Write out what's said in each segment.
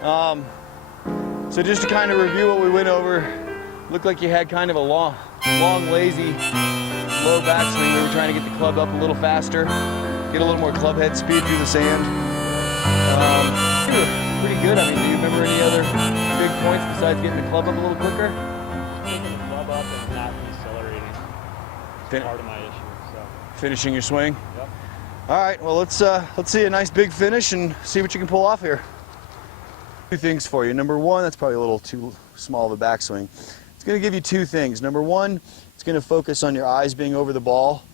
So just to kind of review what we went over, looked like you had kind of a long, lazy, low backswing. We were trying to get the club up a little faster, get a little more club head speed through the sand. You were pretty good. I mean, do you remember any other big points besides getting the club up a little quicker? Taking the club up and not decelerating. It's part of my issue. So. Finishing your swing? Yep. All right, well, let's see a nice big finish and see what you can pull off here. Two things for you. Number one, that's probably a little too small of a backswing. It's going to give you two things. Number one, it's going to focus on your eyes being over the ball,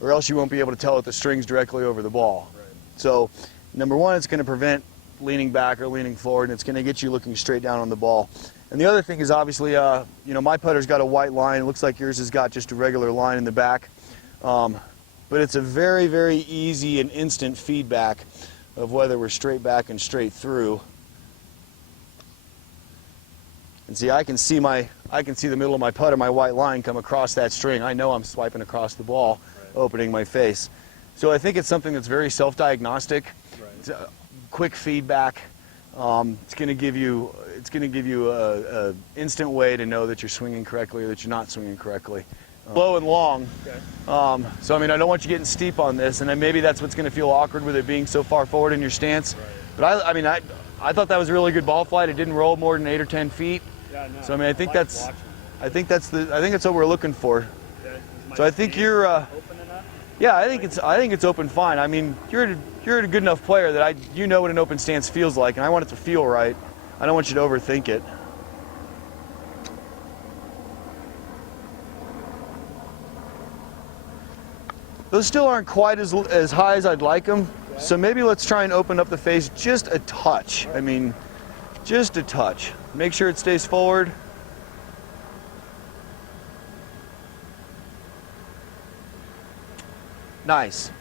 or else you won't be able to tell that the string's directly over the ball. Right. So, number one, it's going to prevent leaning back or leaning forward, and it's going to get you looking straight down on the ball. And the other thing is obviously, you know, my putter's got a white line. It looks like yours has got just a regular line in the back. But it's a very, very easy and instant feedback of whether we're straight back and straight through. And see, I can see the middle of my putter, my white line, come across that string. I know I'm swiping across the ball, right, opening my face. So I think it's something that's very self-diagnostic. Right. It's quick feedback. It's going to give you a instant way to know that you're swinging correctly or that you're not swinging correctly. Low and long. Okay. So I mean, I don't want you getting steep on this, and then maybe that's what's going to feel awkward with it being so far forward in your stance. Right. But I mean, I thought that was a really good ball flight. It didn't roll more than 8 or 10 feet. Yeah, no, so I mean, I think that's what we're looking for. Okay. So I think you're. Open enough? Yeah, I think it's open fine. I mean, you're a good enough player that you know what an open stance feels like, and I want it to feel right. I don't want you to overthink it. Those still aren't quite as high as I'd like them, okay. So maybe let's try and open up the face just a touch. I mean, just a touch. Make sure it stays forward. Nice.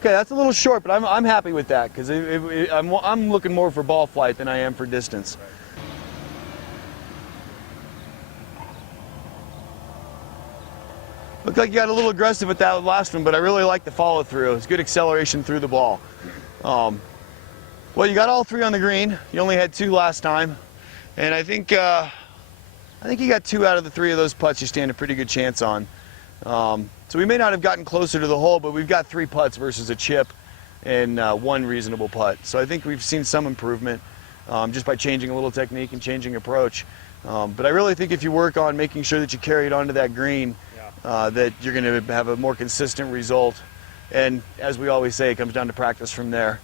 Okay, that's a little short, but I'm happy with that because I'm looking more for ball flight than I am for distance. Looked like you got a little aggressive with that last one, but I really like the follow through. It's good acceleration through the ball. Well, you got all three on the green. You only had 2 last time, and I think you got 2 out of the 3 of those putts you stand a pretty good chance on. So we may not have gotten closer to the hole, but we've got 3 putts versus a chip and 1 reasonable putt. So I think we've seen some improvement just by changing a little technique and changing approach. But I really think if you work on making sure that you carry it onto that green, that you're going to have a more consistent result. And as we always say, it comes down to practice from there.